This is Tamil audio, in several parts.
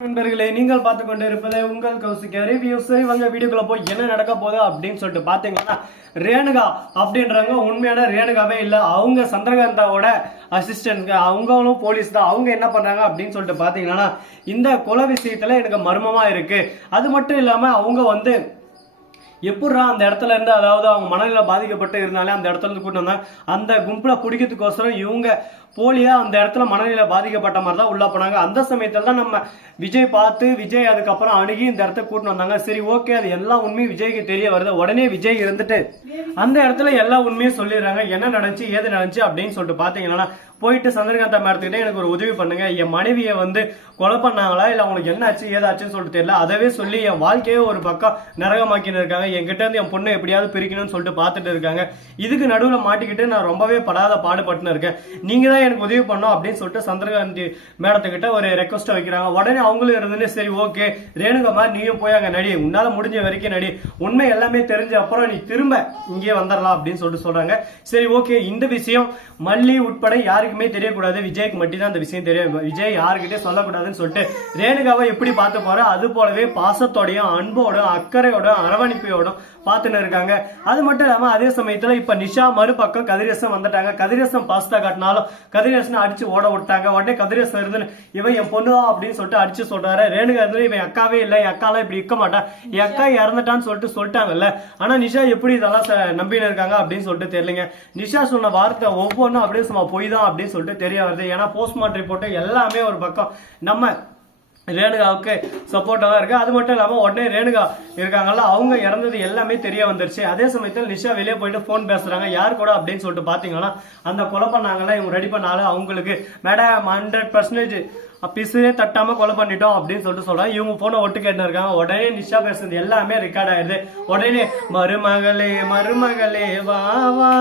நண்பர்களே நீங்கள் பார்த்து கொண்டு இருப்பதே உங்கள் கௌசிக்க ரிவ்யூஸ் இவங்க வீடியோக்குள்ள போய் என்ன நடக்க போகுது அப்படின்னு சொல்லிட்டு பாத்தீங்கன்னா ரேணுகா அப்படின்றவங்க உண்மையான ரேணுகாவே இல்ல. அவங்க சந்திரகாந்தாவோட அசிஸ்டன்ட் அவங்களும் போலீஸ் தான். அவங்க என்ன பண்றாங்க அப்படின்னு சொல்லிட்டு பாத்தீங்கன்னா இந்த கொலை விஷயத்துல எனக்கு மர்மமா இருக்கு. அது மட்டும் இல்லாம அவங்க வந்து எப்படா அந்த இடத்துல இருந்து அதாவது அவங்க மனநிலை பாதிக்கப்பட்டு இருந்தாலே அந்த இடத்துல இருந்து கூட்டு வந்தாங்க அந்த கும்பலை பிடிக்கிறதுக்கோசரம் இவங்க போலியா அந்த இடத்துல மனநிலை பாதிக்கப்பட்ட மாதிரி தான் உள்ள போனாங்க. அந்த சமயத்துல தான் நம்ம விஜய் பார்த்து விஜய் அதுக்கப்புறம் அணுகி இந்த இடத்த கூட்டின்னு வந்தாங்க. சரி ஓகே அது எல்லா உண்மையும் விஜய்க்கு தெரிய வருது. உடனே விஜய் இருந்துட்டு அந்த இடத்துல எல்லா உண்மையும் சொல்லிடுறாங்க. என்ன நடந்துச்சு ஏது நடந்துச்சு அப்படின்னு சொல்லிட்டு பாத்தீங்கன்னா போயிட்டு சந்திரகாந்தா மேடத்துக்கிட்ட எனக்கு ஒரு உதவி பண்ணுங்க. என் மனைவியை வந்து கொலை பண்ணாங்களா? இல்லை அவங்களுக்கு என்ன ஆச்சு ஏதாச்சுன்னு சொல்லிட்டு தெரியல. அதவே சொல்லி என் வாழ்க்கையே ஒரு பக்கம் நரகமாக்கின்னு இருக்காங்க. என்கிட்ட இருந்து என் பொண்ணை எப்படியாவது பிரிக்கணும்னு சொல்லிட்டு பார்த்துட்டு இருக்காங்க. இதுக்கு நடுவில் மாட்டிக்கிட்டு நான் ரொம்பவே படாத பாடுபட்டுன்னு இருக்கேன். நீங்க தான் எனக்கு உதவி பண்ணோம் அப்படின்னு சொல்லிட்டு சந்திரகாந்தி மேடத்துக்கிட்ட ஒரு ரெக்வஸ்ட் வைக்கிறாங்க. உடனே அவங்களும் இருந்துன்னு சரி ஓகே. ரேணுகா மாதிரி நீயும் போய் அங்கே நடி. உன்னால முடிஞ்ச வரைக்கும் நடி. உண்மை எல்லாமே தெரிஞ்ச அப்புறம் நீ திரும்ப இங்கே வந்துடலாம் அப்படின்னு சொல்லிட்டு சொல்றாங்க. சரி ஓகே. இந்த விஷயம் மல்லி உட்பட யாருக்குமே தெரியக்கூடாது. விஜய்க்கு மட்டும் தான் அந்த விஷயம் தெரியும். விஜய் யாருக்கிட்டே சொல்லக்கூடாதுன்னு சொல்லிட்டு ரேணுகாவை எப்படி பார்த்து போற அது போலவே பாசத்தோடையும் அன்போடும் அக்கறையோடும் அரவணைப்பையோடும் பார்த்துன்னு இருக்காங்க. அது மட்டும் இல்லாமல் அதே சமயத்தில் இப்போ நிஷா மறுபக்கம் கதிரேசன் வந்துட்டாங்க. கதிரேசன் பாஸ்தா காட்டினாலும் கதிரேசனை அடிச்சு ஓட விட்டாங்க. உடனே கதிரேசன் இருந்து இவன் என் பொண்ணுவா அப்படின்னு சொல்லிட்டு அடிச்சு சொல்றாரு. ரேணுகா இருந்து இவன் அக்காவே இல்லை. என் அக்காலாம் இப்படி இருக்க மாட்டான். என் அக்கா இறந்துட்டான்னு சொல்லிட்டு சொல்லிட்டாங்கல்ல. ஆனா நிஷா எப்படி இதெல்லாம் ச- நம்பின்னு இருக்காங்க அப்படின்னு சொல்லிட்டு தெரியலங்க. நிஷா சொன்ன வார்த்தை ஒவ்வொன்றும் அப்படியே சும்மா பொய் தான் அப்படின்னு சொல்லிட்டு தெரிய வருது. ஏன்னா போஸ்ட்மார்ட்டம் ரிப்போர்ட் எல்லாமே ஒரு பக்கம். நம்ம ரேணுகாவுக்கு சப்போர்ட்டாக தான் இருக்கு. அது மட்டும் இல்லாமல் உடனே ரேணுகா இருக்காங்கல்ல அவங்க இறந்தது எல்லாமே தெரிய வந்துருச்சு. அதே சமயத்தில் நிஷா வெளியே போயிட்டு ஃபோன் பேசுறாங்க. யார் கூட அப்படின்னு சொல்லிட்டு பார்த்தீங்கன்னா அந்த கொலை பண்ணாங்கல்ல இவங்க ரெடி பண்ணாலும் அவங்களுக்கு. மேடம் ஹண்ட்ரட் பர்சன்டேஜ் பிசுவே தட்டாம கொலை பண்ணிட்டோம் அப்படின்னு சொல்லிட்டு சொல்றான் இவங்க போன ஒட்டு கேட்டு இருக்காங்க உடனே நிஷா பேசுறது எல்லாமே ரெக்கார்ட் ஆயிருது உடனே மருமகளே மருமகளே வா வா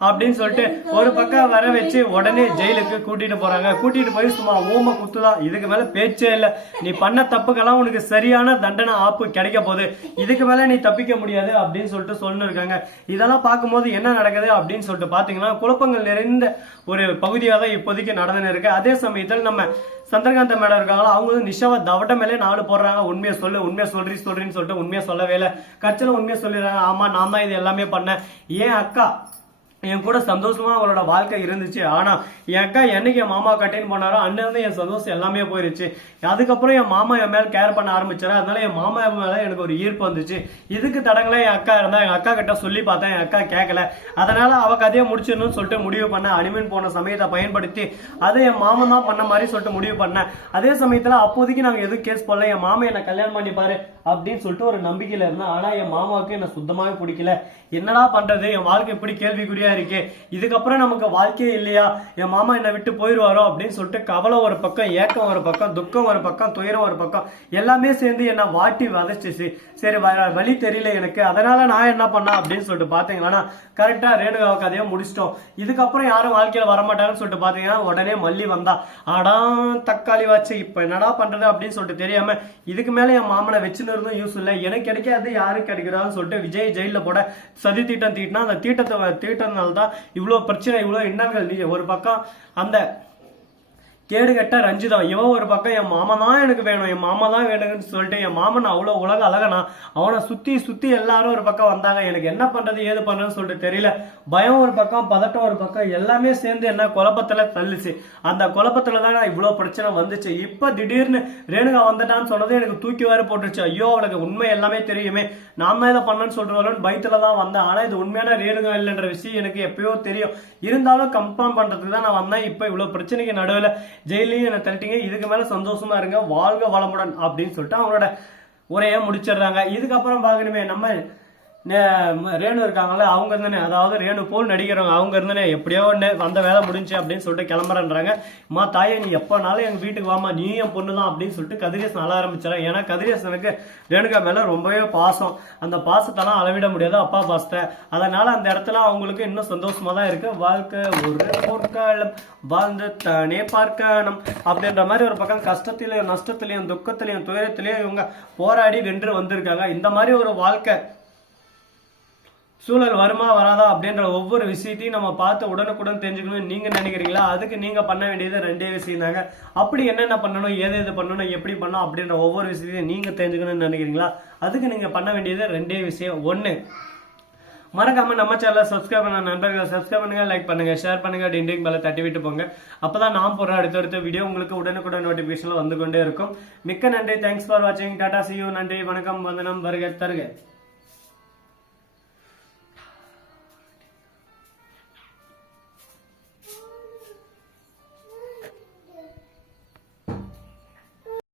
அப்படின்னு சொல்லிட்டு ஒரு பக்கம் வர வச்சு உடனே ஜெயிலுக்கு கூட்டிட்டு போறாங்க. கூட்டிட்டு போய் சும்மா ஓம குத்துதான். இதுக்கு மேல பேச்சே இல்ல. நீ பண்ண தப்புக்கெல்லாம் உனக்கு சரியான தண்டனை ஆப்பு கிடைக்க போகுது. இதுக்கு மேல நீ தப்பிக்க முடியாது அப்படின்னு சொல்லிட்டு சொல்லி இருக்காங்க. இதெல்லாம் பார்க்கும்போது என்ன நடக்குது அப்படின்னு சொல்லிட்டு பாத்தீங்கன்னா குழப்பங்கள் நிறைந்த ஒரு பகுதியாக தான் இப்போதைக்கு நடந்துன்னு இருக்கு. அதே சமயத்தில் நம்ம சந்திரகாந்த மேடம் இருக்காங்களா அவங்க வந்து நிஷாவை தவட்ட மேலே நாலு போடுறாங்க. உண்மையை சொல்லு உண்மையை சொல்றி சொல்றீன்னு சொல்லிட்டு உண்மையை சொல்லவே இல்லை. கட்சியில் உண்மையை சொல்லிடுறாங்க. ஆமா நான் தான் இது எல்லாமே பண்ணேன். ஏன் அக்கா? என் கூட சந்தோஷமா அவளோட வாழ்க்கை இருந்துச்சு. ஆனா என் அக்கா என்னைக்கு என் மாமா கட்டின்னு போனாரோ அண்ணன் என் சந்தோஷம் எல்லாமே போயிருச்சு. அதுக்கப்புறம் என் மாமா என் மேல கேர் பண்ண ஆரம்பிச்சாரு. அதனால என் மாமா மேல எனக்கு ஒரு ஈர்ப்பு வந்துச்சு. இதுக்கு தடங்களை என் அக்கா இருந்தா என் அக்கா கிட்ட சொல்லி பார்த்தேன் என் அக்கா கேட்கல அதனால அவ கதையை முடிச்சிடணும்னு சொல்லிட்டு முடிவு பண்ண அனிமன் போன சமயத்தை பயன்படுத்தி அதை என் மாமன் தான் பண்ண மாதிரி சொல்லிட்டு முடிவு பண்ணேன். அதே சமயத்துல அப்போதைக்கு நாங்க எதுவும் கேஸ் போடல. என் மாமா என்ன கல்யாணம் பண்ணி பாரு அப்படின்னு சொல்லிட்டு ஒரு நம்பிக்கையில இருந்தேன். ஆனா என் மாமாவுக்கு என்ன சுத்தமாவே பிடிக்கல. என்னடா பண்றது? என் வாழ்க்கை இப்படி கேள்விக்குறியா இருக்கு. இதுக்கப்புறம் நமக்கு வாழ்க்கையே இல்லையா? என் மாமா என்னை விட்டு போயிடுவாரோ அப்படின்னு சொல்லிட்டு கவலை ஒரு பக்கம் ஏக்கம் ஒரு பக்கம் துக்கம் ஒரு பக்கம் துயரம் ஒரு பக்கம் எல்லாமே சேர்ந்து என்னை வாட்டி வதச்சிச்சு. சரி வழி தெரியல எனக்கு. அதனால நான் என்ன பண்ணேன் அப்படின்னு சொல்லிட்டு பாத்தீங்கன்னா கரெக்டா ரேணுகாவை கதையை முடிச்சிட்டோம். இதுக்கப்புறம் யாரும் வாழ்க்கையில வரமாட்டாங்கன்னு சொல்லிட்டு பாத்தீங்கன்னா உடனே மல்லி வந்தா. அடா தக்காளி வாச்சு இப்ப என்னடா பண்றது அப்படின்னு சொல்லிட்டு தெரியாம இதுக்கு மேல என் மாமனை வச்சுன்னு இருந்தும் யூஸ் இல்லை. எனக்கு கிடைக்காது யாருக்கு கிடைக்கிறான்னு சொல்லிட்டு விஜய் ஜெயில போட சதி தீட்டம் தீட்டினா அந்த தீட்டத்தை தீட்டம் காரணங்கள் தான் இவ்வளோ பிரச்சனை இவ்வளோ எண்ணங்கள். நீ ஒரு பக்கம் அந்த கேடு கட்ட ரஞ்சிதம். இவன் ஒரு பக்கம் என் மாமா தான் எனக்கு வேணும் என் மாமா தான் வேணும்னு சொல்லிட்டு என் மாமன் அவ்வளோ உலக அழகனா அவனை சுற்றி சுற்றி எல்லாரும் ஒரு பக்கம் வந்தாங்க. எனக்கு என்ன பண்ணுறது ஏது பண்ணுறதுன்னு சொல்லிட்டு தெரியல. பயம் ஒரு பக்கம் பதட்டம் ஒரு பக்கம் எல்லாமே சேர்ந்து என்ன குழப்பத்தில் தள்ளுச்சு. அந்த குழப்பத்தில் தான் இவ்வளோ பிரச்சனை வந்துச்சு. இப்போ திடீர்னு ரேணுகா வந்துட்டான்னு சொன்னது எனக்கு தூக்கி வாரி போட்டுருச்சு. ஐயோ அவளுக்கு உண்மை எல்லாமே தெரியுமே. நான் தான் இதை பண்ணேன்னு சொல்கிறவளோன்னு பயத்தில் தான் வந்தேன். ஆனால் இது உண்மையான ரேணுகா இல்லைன்ற விஷயம் எனக்கு எப்பயோ தெரியும். இருந்தாலும் கம்பேர் பண்ணுறதுக்கு தான் நான் வந்தேன். இப்போ இவ்வளோ பிரச்சனைக்கு நடுவில் ஜெயிலையும் என்னை தள்ளிட்டீங்க. இதுக்கு மேல சந்தோஷமா இருங்க. வாழ்க வளமுடன் அப்படின்னு சொல்லிட்டு அவங்களோட உரையை முடிச்சிடுறாங்க. இதுக்கப்புறம் பார்க்கணுமே நம்ம ரேணு இருக்காங்களே அவங்க இருந்தனே அதாவது ரேணு போல் நடிக்கிறவங்க அவங்க இருந்தனே எப்படியோ ஒன்று வந்த வேலை முடிஞ்சு அப்படின்னு சொல்லிட்டு கிளம்புறேன்றாங்க. அம்மா தாயே நீ எப்போனாலும் எங்கள் வீட்டுக்கு வாமா நீ என் பொண்ணு தான் அப்படின்னு சொல்லிட்டு கதிரேசன் அழ ஆரம்பிச்சிடறேன் ஏன்னா கதிரேசனுக்கு ரேணுகா மேலே ரொம்பவே பாசம். அந்த பாசத்தெல்லாம் அளவிட முடியாது அப்பா பாசத்தை. அதனால அந்த இடத்துல அவங்களுக்கு இன்னும் சந்தோஷமாக தான் இருக்குது வாழ்க்கை ஒரு பொற்காலம் வாழ்ந்து தானே பார்க்கணும் அப்படின்ற மாதிரி ஒரு பக்கம் கஷ்டத்திலையும் நஷ்டத்திலையும் துக்கத்திலையும் துயரத்திலையும் இவங்க போராடி வென்று வந்திருக்காங்க. இந்த மாதிரி ஒரு வாழ்க்கை சூழல் வருமா வராதா அப்படின்ற ஒவ்வொரு விஷயத்தையும் நம்ம பார்த்து உடனுக்குடன் தெரிஞ்சுக்கணும்னு நீங்கள் நினைக்கிறீங்களா? அதுக்கு நீங்கள் பண்ண வேண்டியது ரெண்டே விஷயம் தாங்க. அப்படி என்னென்ன பண்ணணும் எது எது பண்ணணும் எப்படி பண்ணணும் அப்படின்ற ஒவ்வொரு விஷயத்தையும் நீங்கள் தெரிஞ்சுக்கணும்னு நினைக்கிறீங்களா? அதுக்கு நீங்கள் பண்ண வேண்டியது ரெண்டே விஷயம். ஒன்று மறக்காம நம்ம சேனலை சப்ஸ்கிரைப் பண்ண நண்பர்களை சப்ஸ்கிரைப் பண்ணுங்க லைக் பண்ணுங்க ஷேர் பண்ணுங்க டிண்டிங் மேலே தட்டி விட்டு போங்க. அப்பதான் நான் போற அடுத்தடுத்த வீடியோ உங்களுக்கு உடனுக்குடன் நோட்டிபிகேஷன்ல வந்து கொண்டே இருக்கும். மிக்க நன்றி. தேங்க்ஸ் ஃபார் வாட்சிங் டாடா சியூ நன்றி. வணக்கம். வந்தனம். வருக தருக.